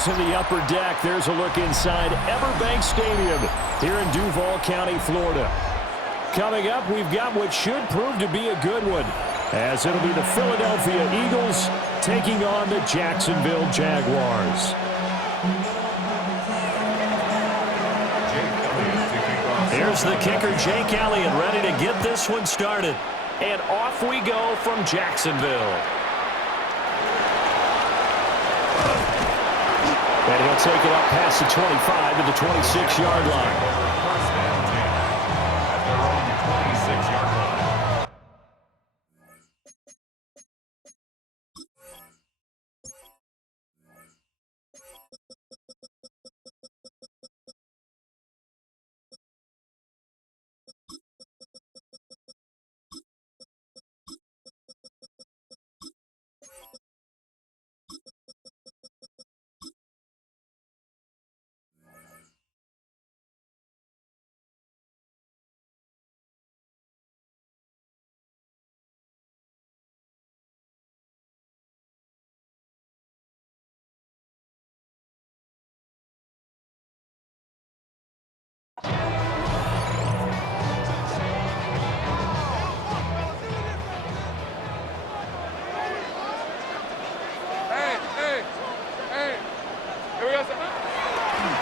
Eagles in the upper deck. There's a look inside Everbank Stadium here in Duval County, Florida. Coming up, we've got what should prove to be a good one, as it'll be the Philadelphia Eagles taking on the Jacksonville Jaguars. Here's the kicker, Jake Elliott, ready to get this one started. And off we go from Jacksonville. And he'll take it up past the 25 to the 26-yard line.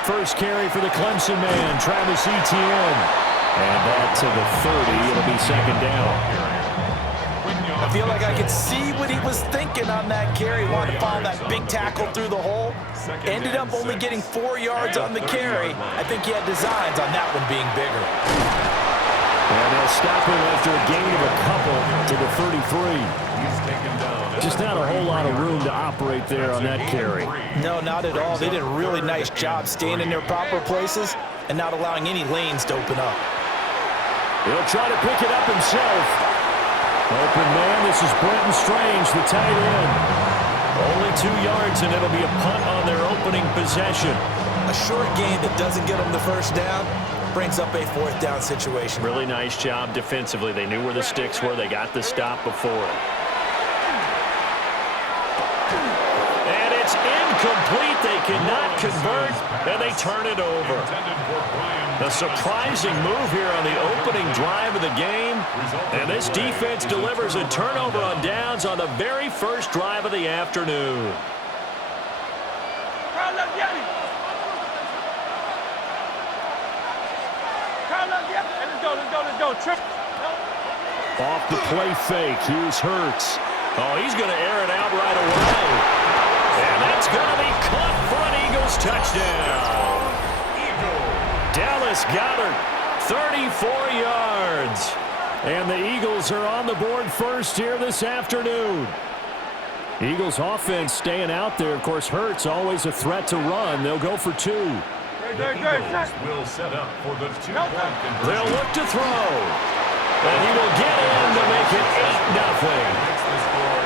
First carry for the Clemson man, Travis Etienne. And that to the 30. It'll be second down. I feel like I could see what he was thinking on that carry. Wanted to follow that big tackle through the hole. Ended up only getting 4 yards on the carry. I think he had designs on that one being bigger. And they'll stop him after a gain of a couple to the 33. Just not a whole lot of room to operate there on that carry. No, not at all. They did a really nice job staying in their proper places and not allowing any lanes to open up. He'll try to pick it up himself. Open man, this is Brenton Strange, the tight end. Only 2 yards, and it'll be a punt on their opening possession. A short gain that doesn't get them the first down brings up a 4th down situation. Really nice job defensively. They knew where the sticks were. They got the stop before it. And it's incomplete. They cannot convert, and they turn it over. A surprising move here on the opening drive of the game. And this defense delivers a turnover on downs on the very first drive of the afternoon. Off the play fake, here's Hurts. Oh, he's going to air it out right away. And that's going to be caught for an Eagles touchdown. Dallas Goedert, 34 yards. And the Eagles are on the board first here this afternoon. Eagles offense staying out there. Of course, Hurts always a threat to run. They'll go for 2. The Eagles will set up for the 2-point conversion. They'll look to throw. And he will get in to make it 8-0.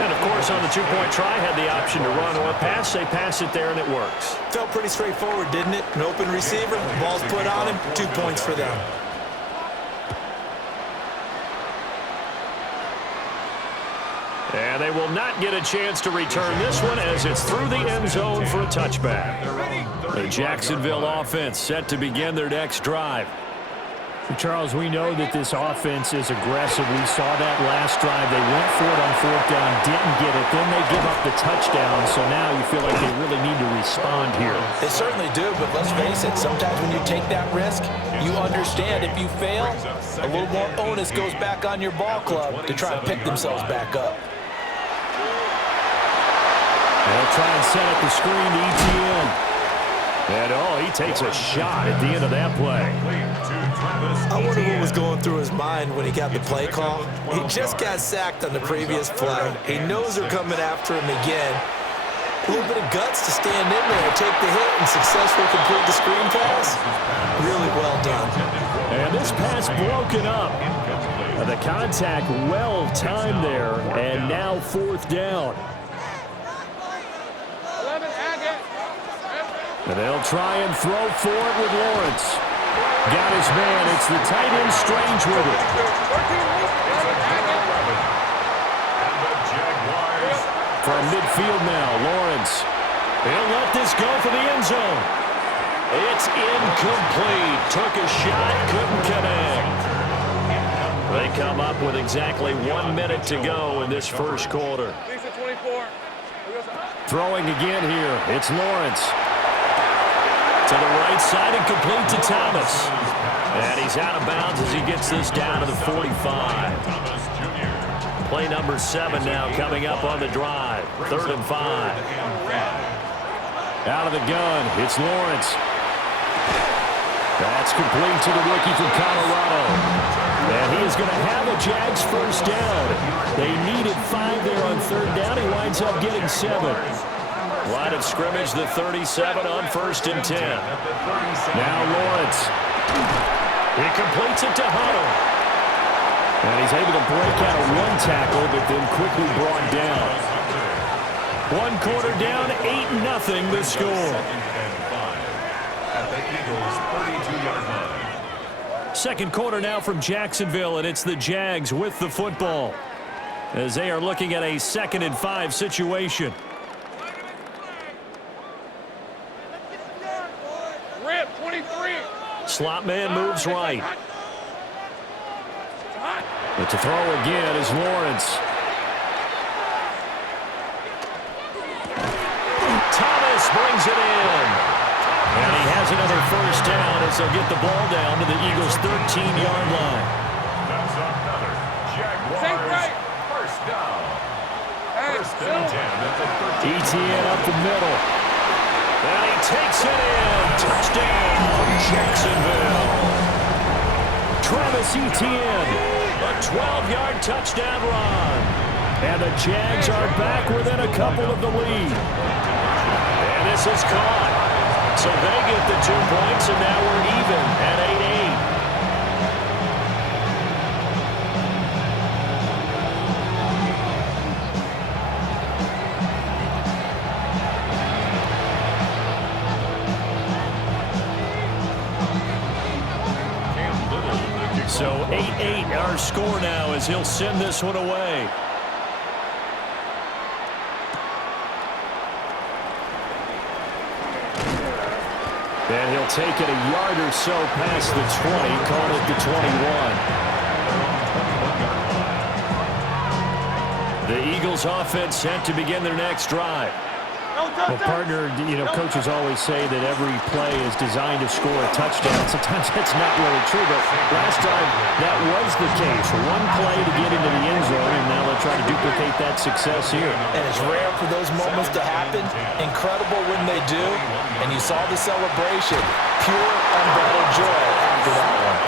And, of course, on the 2-point try, had the option to run or pass. They pass it there, and it works. Felt pretty straightforward, didn't it? An open receiver, ball's put on him, 2 points for them. And they will not get a chance to return this one as it's through the end zone for a touchback. The Jacksonville offense set to begin their next drive. Charles, we know that this offense is aggressive. We saw that last drive. They went for it on 4th down, didn't get it. Then they give up the touchdown, so now you feel like they really need to respond here. They certainly do, but let's face it, sometimes when you take that risk, you understand if you fail, a little more onus goes back on your ball club to try and pick themselves back up. They'll try and set up the screen to Etienne. And, oh, he takes a shot at the end of that play. I wonder what was going through his mind when he got the play call. He just got sacked on the previous play. He knows they're coming after him again. A little bit of guts to stand in there, take the hit, and successfully complete the screen pass. Really well done. And this pass broken up. The contact well timed there, and now 4th down. And they'll try and throw for it with Lawrence. Got his man. It's the tight end Strange with it. From midfield now, Lawrence. He'll let this go for the end zone. It's incomplete. Took a shot, couldn't connect. They come up with exactly 1 minute to go in this first quarter. Throwing again here. It's Lawrence. To the right side and complete to Thomas. And he's out of bounds as he gets this down to the 45. Play number 7 now coming up on the drive. 3rd and 5. Out of the gun, it's Lawrence. That's complete to the rookie from Colorado. And he is going to have a Jags first down. They needed 5 there on 3rd down. He winds up getting 7. Line of scrimmage, the 37 on 1st and 10. Now Lawrence. He completes it to Hunter. And he's able to break out of 1 tackle, but then quickly brought down. 1 quarter down, 8-0 the score. At the Eagles' 32-yard line. Second quarter now from Jacksonville, and it's the Jags with the football as they are looking at a 2nd and 5 situation. Rip, 23. Slot man moves right. But to throw again is Lawrence. Thomas brings it in. And he has another first down as they'll get the ball down to the Eagles' 13-yard line. That's another Jaguars first down. First and 10 at the 13. Etienne up the middle. And he takes it in. Touchdown, Jacksonville. Travis Etienne, a 12-yard touchdown run. And the Jags are back within a couple of the lead. And this is caught. So they get the 2 points, and now we're even at 8-8. So 8-8 our score now as he'll send this one away. And he'll take it a yard or so past the 20, call it the 21. The Eagles offense set to begin their next drive. Well, partner, coaches always say that every play is designed to score a touchdown. Sometimes that's not really true, but last time that was the case. 1 play to get into the end zone, and now they'll try to duplicate that success here. And it's rare for those moments to happen. Incredible when they do. And you saw the celebration. Pure, unbridled joy after that one.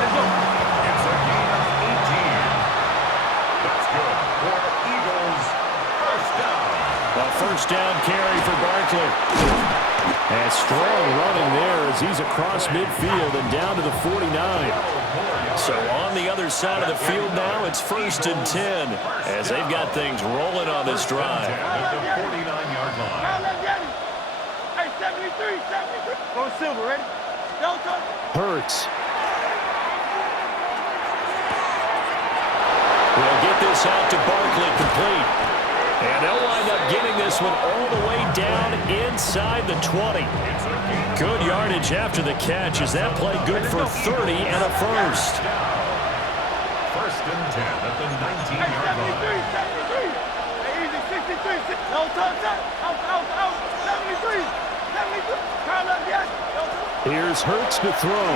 It's a gain of 18. That's good for Eagles first down. A first down carry for Barkley. And strong running there as he's across midfield and down to the 49. So on the other side of the field now, it's 1st and 10 as they've got things rolling on this drive. At the 49-yard line. Hey, 73. Go Silver, ready? Go, touch. Hurts. We'll get this out to Barkley complete. And they'll wind up giving this one all the way down inside the 20. Good yardage after the catch. Is that play good for 30 and a first? First and 10 at the 19-yard line. 73. Hey, easy, 63. No touch, out. 73. Turn up, yes. Here's Hurts to throw.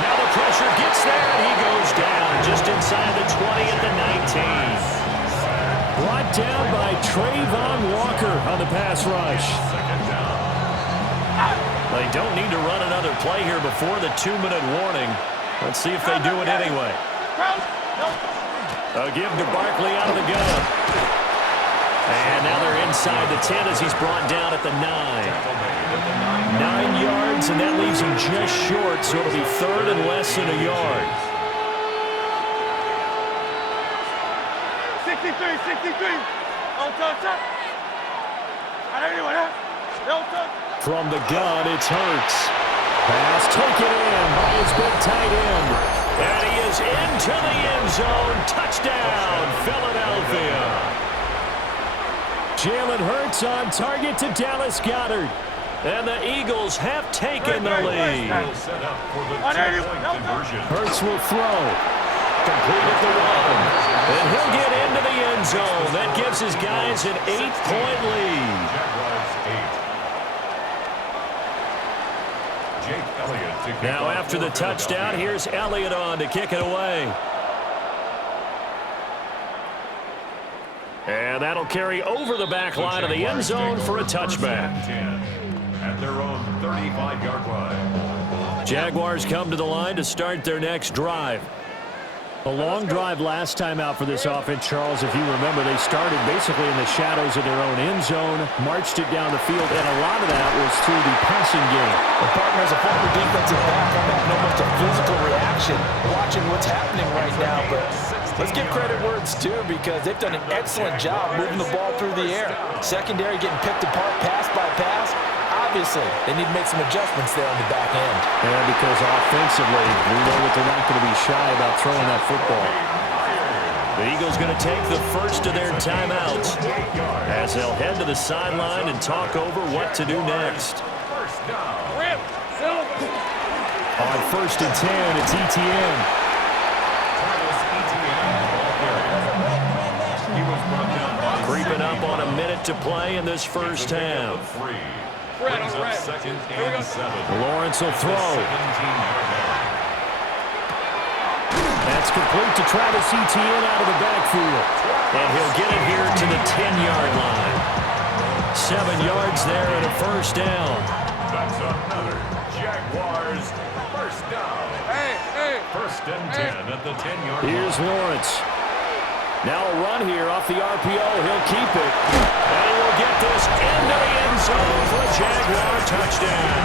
Now the pressure gets there, and he goes down just inside the 20 at the 19. Brought down by Trayvon Walker on the pass rush. They don't need to run another play here before the 2-minute warning. Let's see if they do it anyway. A give to Barkley out of the gun. And now they're inside the 10 as he's brought down at the 9. 9 yards, and that leaves him just short, so it'll be 3rd and less than a yard. 63. Don't touch it. From the gun, it's Hurts. Pass taken in by his big tight end. And he is into the end zone. Touchdown, Philadelphia. Jalen Hurts on target to Dallas Goedert. And the Eagles have taken the lead. Set up for the two-point conversion. Hurts will throw. Complete at the one. And he'll get into the end zone. That gives his guys an 8-point lead. Jaguars 8. Jake Elliott to kick Now off after the for touchdown, Philadelphia. here's Elliott on to kick it away. And that'll carry over the back line of the end zone for a touchback. At their own 35-yard line. Jaguars come to the line to start their next drive. A long drive last time out for this offense, Charles. If you remember, they started basically in the shadows of their own end zone, marched it down the field, and a lot of that was through the passing game. The partner as a former defensive back, I'm having almost a physical reaction watching what's happening right now. But let's give credit where it's due because they've done an excellent job moving the ball through the air. Secondary getting picked apart pass by pass. Obviously, they need to make some adjustments there on the back end. Yeah, because offensively, we know that they're not going to be shy about throwing that football. The Eagles going to take the first of their timeouts as they'll head to the sideline and talk over what to do next. On 1st and 10, it's ETN. Creeping up on a minute to play in this first half. Second and 7. Lawrence will throw. 17-yard line. That's complete to Travis Etienne out of the backfield. And he'll get it here to the 10-yard line. 7 yards there and a first down. That's another Jaguars first down. First and 10 at the 10-yard line. Here's Lawrence. Now a run here off the RPO. He'll keep it. And he will get this into the end zone for a Jaguar touchdown.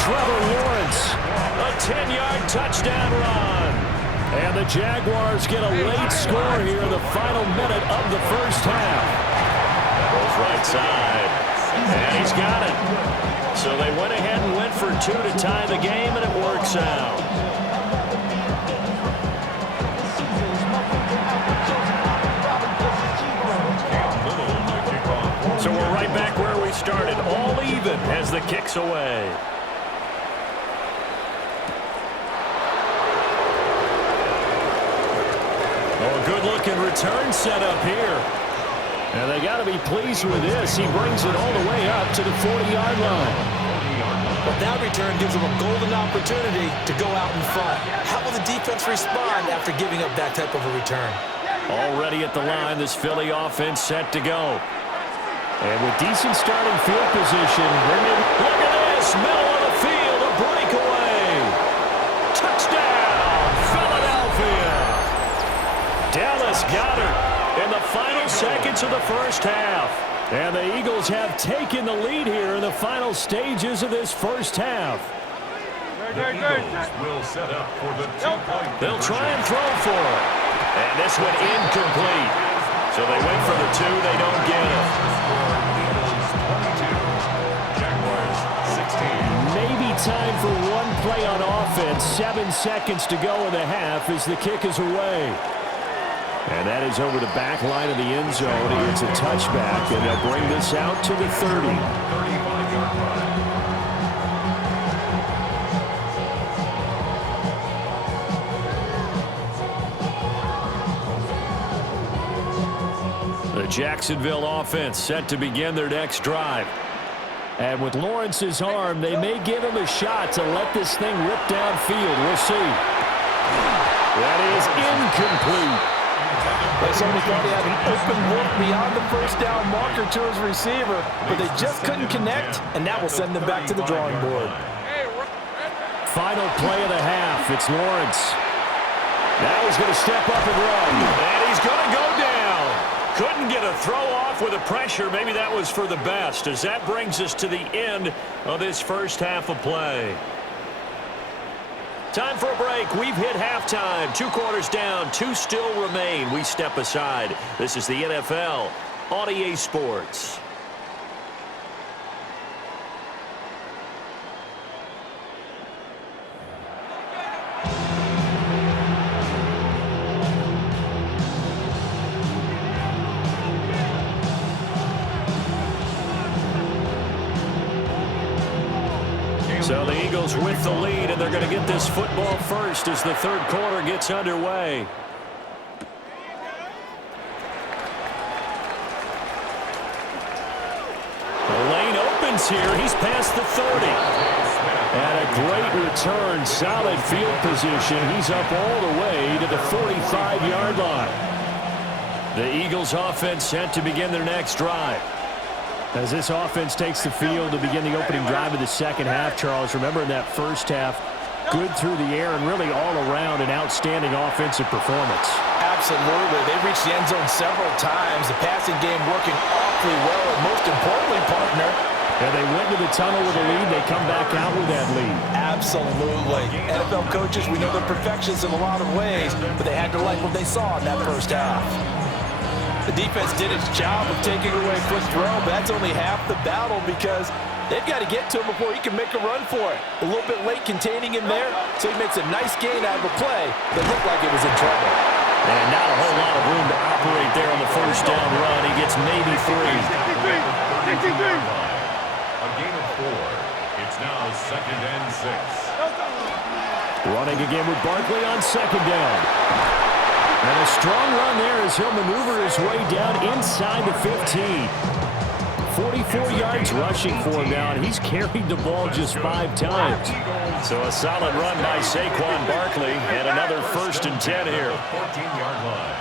Trevor Lawrence, a 10-yard touchdown run. And the Jaguars get a late score here in the final minute of the first half. Goes right side. And he's got it. So they went ahead and went for 2 to tie the game, and it works out. So we're right back where we started, all even as the kick's away. Oh, a good-looking return set up here. And they got to be pleased with this. He brings it all the way up to the 40-yard line. But that return gives them a golden opportunity to go out in front. How will the defense respond after giving up that type of a return? Already at the line, this Philly offense set to go. And with decent starting field position, look at this, middle of the field, a breakaway. Touchdown, Philadelphia. Dallas Goedert in the final seconds of the first half. And the Eagles have taken the lead here in the final stages of this first half. The Eagles will set up for the 2-point They'll try and throw for it. And this one incomplete. So they wait for the 2, they don't get it. Eagles 22, Jaguars 16. Maybe time for one play on offense. 7 seconds to go in the half as the kick is away. And that is over the back line of the end zone. It's a touchback, and they'll bring this out to the 30. 35-yard line. The Jacksonville offense set to begin their next drive. And with Lawrence's arm, they may give him a shot to let this thing rip downfield. We'll see. That is incomplete. Somebody thought he had an open look beyond the first down marker to his receiver, but they just couldn't connect, and that will send them back to the drawing board. Final play of the half. It's Lawrence. Now he's going to step up and run. And he's going to go down. Couldn't get a throw off with the pressure. Maybe that was for the best, as that brings us to the end of this first half of play. Time for a break. We've hit halftime. 2 quarters down. 2 still remain. We step aside. This is the NFL on EA Sports. So the Eagles with the lead, and they're going to get this football first as the third quarter gets underway. The lane opens here. He's past the 30. And a great return, solid field position. He's up all the way to the 45-yard line. The Eagles offense set to begin their next drive. As this offense takes the field to begin the opening drive of the second half, Charles, remember in that first half, good through the air and really all around an outstanding offensive performance. Absolutely. They reached the end zone several times. The passing game working awfully well, and most importantly, partner, and they went to the tunnel with a lead. They come back out with that lead. Absolutely. NFL coaches, we know they're perfectionists in a lot of ways, but they had to like what they saw in that first half. The defense did its job of taking away quick throw, but that's only half the battle because they've got to get to him before he can make a run for it. A little bit late containing him there, so he makes a nice gain out of a play that looked like it was in trouble. And not a whole lot of room to operate there on the first down run. He gets maybe 3. 63. A gain of 4. It's now 2nd and 6. Running again with Barkley on second down. And a strong run there as he'll maneuver his way down inside the 15. 44 yards rushing for him now, and he's carried the ball just 5 times. So a solid run by Saquon Barkley, and another 1st and 10 here. 14-yard line.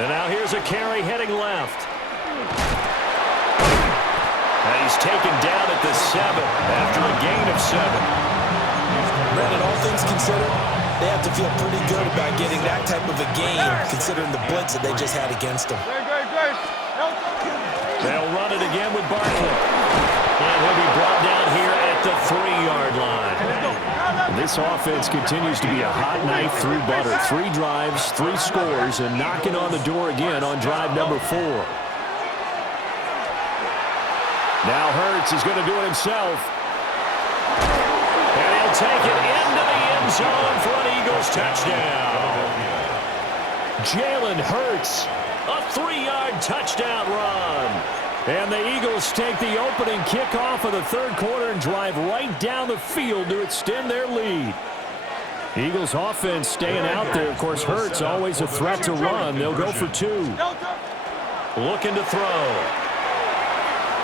And now here's a carry heading left. And he's taken down at the 7 after a gain of 7. Brandon, all things considered, they have to feel pretty good about getting that type of a gain, considering the blitz that they just had against them. They'll run it again with Barkley. And he'll be brought down here at the 3-yard line. This offense continues to be a hot knife through butter. 3 drives, 3 scores, and knocking on the door again on drive number 4. Now Hurts is going to do it himself. And he'll take it into the end zone for an Eagles touchdown. Jalen Hurts, a 3-yard touchdown run. And the Eagles take the opening kickoff of the third quarter and drive right down the field to extend their lead. Eagles offense staying out there. Of course, Hurts always a threat to run. They'll go for 2. Looking to throw.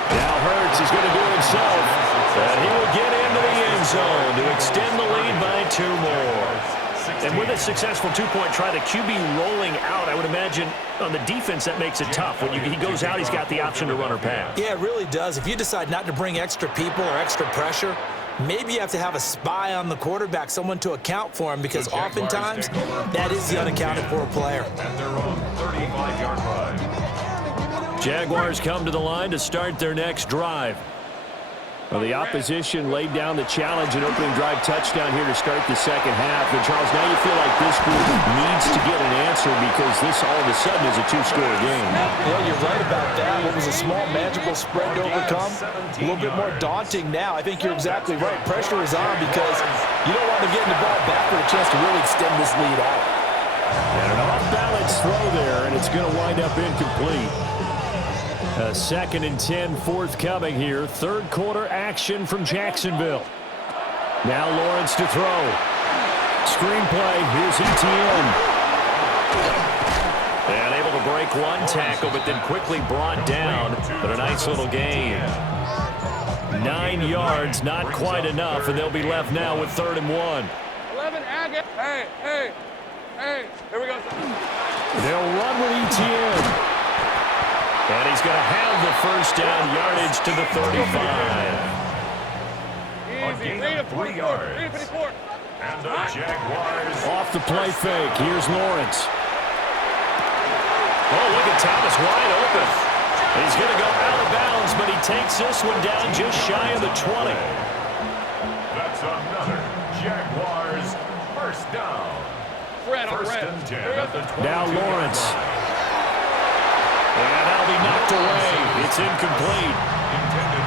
Now Hurts is going to do it himself. And he will get into the end zone to extend the lead by 2 more. And with a successful 2-point try, the QB rolling out, I would imagine on the defense that makes it tough. When he goes out, he's got the option to run or pass. Yeah, it really does. If you decide not to bring extra people or extra pressure, maybe you have to have a spy on the quarterback, someone to account for him, because oftentimes that is the unaccounted for player. At their own 35-yard line. Jaguars come to the line to start their next drive. Well, the opposition laid down the challenge and opening drive touchdown here to start the second half. And, Charles, now you feel like this group needs to get an answer because this all of a sudden is a 2-score game. Yeah, you're right about that. What was a small, magical spread to overcome, a little bit more daunting now. I think you're exactly right. Pressure is on because you don't want them getting the ball back for a chance to really extend this lead out. And an off-balance throw there, and it's going to wind up incomplete. A 2nd and 10 forthcoming here. Third quarter action from Jacksonville. Now Lawrence to throw. Screenplay. Here's Etienne. And able to break 1 tackle, but then quickly brought down. But a nice little gain. 9 yards, not quite enough, and they'll be left now with 3rd and 1. 11, hey, here we go. They'll run with Etienne. And he's going to have the first down yardage to the 35. gain of 3 yards. And the Jaguars. Off the play fake. Here's Lawrence. Oh, look at Thomas wide open. He's going to go out of bounds, but he takes this one down just shy of the 20. That's another Jaguars first down. First and 10 at the 20. Now Lawrence. And that'll be knocked away. It's incomplete.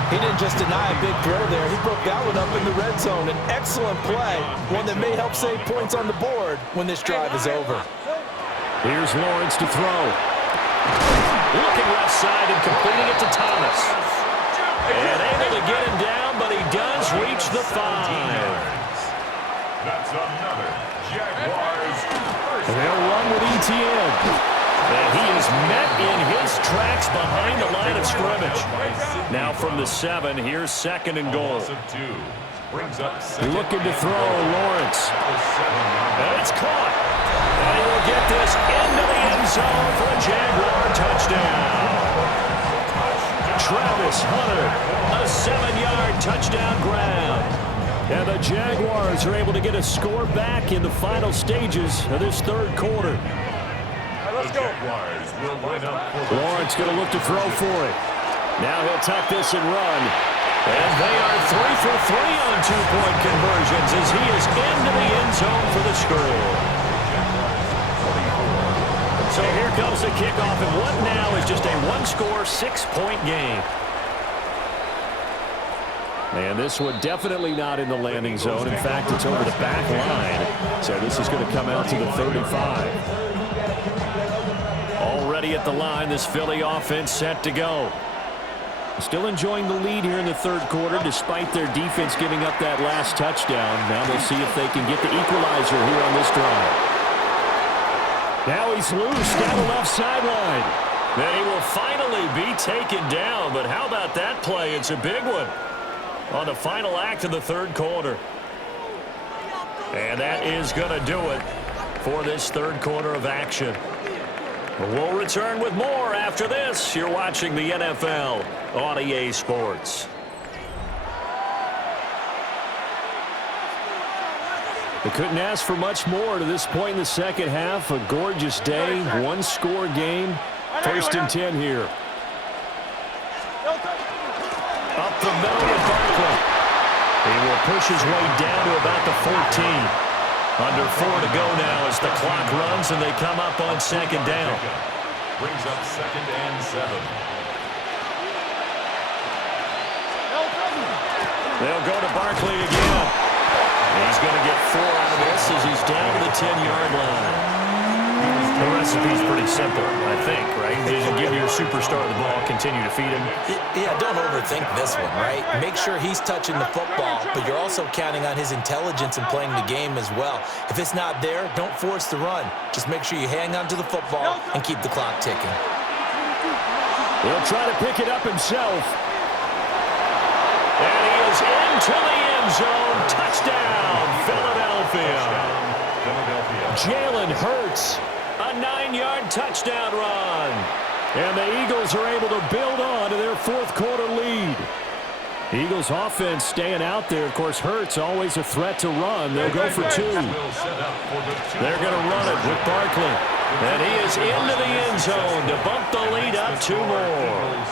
He didn't just deny a big throw there. He broke that one up in the red zone. An excellent play, one that may help save points on the board when this drive is over. Here's Lawrence to throw. Looking left side and completing it to Thomas. And able to get him down, but Jaguars. First They'll run with ETN. And he is met in his tracks behind the line of scrimmage. Now from the 7, here's 2nd and goal. Looking to throw, Lawrence. And it's caught. And he will get this into the end zone for a Jaguar touchdown. Travis Hunter, a 7-yard touchdown grab. And the Jaguars are able to get a score back in the final stages of this 3rd quarter. Let's go. Lawrence going to look to throw for it. Now he'll tuck this and run. And they are 3 for 3 on 2-point conversions as he is into the end zone for the score. So here comes the kickoff, and what now is just a 1-score, 6-point game. And this one definitely not in the landing zone. In fact, it's over the back line. So this is going to come out to the 35. Already at the line, this Philly offense set to go. Still enjoying the lead here in the 3rd quarter, despite their defense giving up that last touchdown. Now they'll see if they can get the equalizer here on this drive. Now he's loose down the left sideline. Then he will finally be taken down. But how about that play? It's a big one on the final act of the 3rd quarter. And that is going to do it for this 3rd quarter of action. We'll return with more after this. You're watching the NFL on EA Sports. They couldn't ask for much more to this point in the 2nd half. A gorgeous day, 1-score game. 1st and 10 here. Up the middle with Barkley. He will push his way down to about the 14. Under 4 to go now as the clock runs and they come up on 2nd down. Brings up 2nd and 7. They'll go to Barkley again. He's going to get 4 out of this as he's down to the 10-yard line. The recipe's pretty simple, I think, right? You give your superstar the ball, continue to feed him. Yeah, don't overthink this one, right? Make sure he's touching the football, but you're also counting on his intelligence in playing the game as well. If it's not there, don't force the run. Just make sure you hang on to the football and keep the clock ticking. He'll try to pick it up himself. And he is into the end zone. Touchdown, Philadelphia. Jalen Hurts. A 9-yard touchdown run. And the Eagles are able to build on to their 4th quarter lead. Eagles offense staying out there. Of course, Hurts always a threat to run. They'll go for 2. They're going to run it with Barkley. And he is into the end zone to bump the lead up 2 more.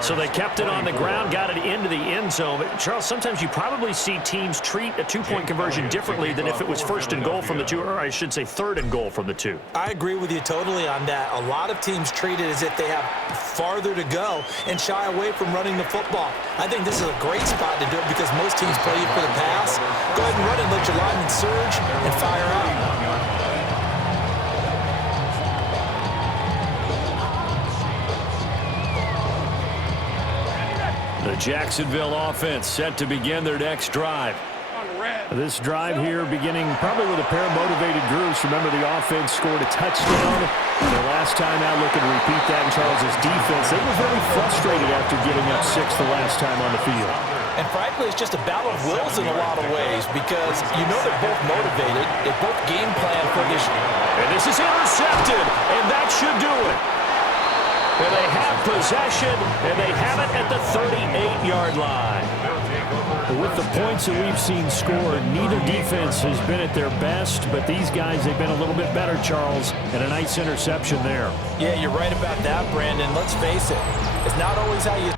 So they kept it on the ground, got it into the end zone. But Charles, sometimes you probably see teams treat a 2-point conversion differently than if it was 1st and goal from the 2, or I should say 3rd and goal from the 2. I agree with you totally on that. A lot of teams treat it as if they have farther to go and shy away from running the football. I think this is a great spot to do it because most teams play you for the pass. Go ahead and run it, let your linemen surge, and fire out. The Jacksonville offense set to begin their next drive. This drive here beginning probably with a pair of motivated groups. Remember, the offense scored a touchdown. Their last time out, looking to repeat that in Charles's defense. They were very frustrated after giving up 6 the last time on the field. And frankly, it's just a battle of wills in a lot of ways because you know they're both motivated. They both game plan for this. And this is intercepted, and that should do it. And they have possession, and they have it at the 38-yard line. With the points that we've seen scored, neither defense has been at their best, but these guys, they've been a little bit better, Charles, and a nice interception there. Yeah, you're right about that, Brandon. Let's face it, it's not always how you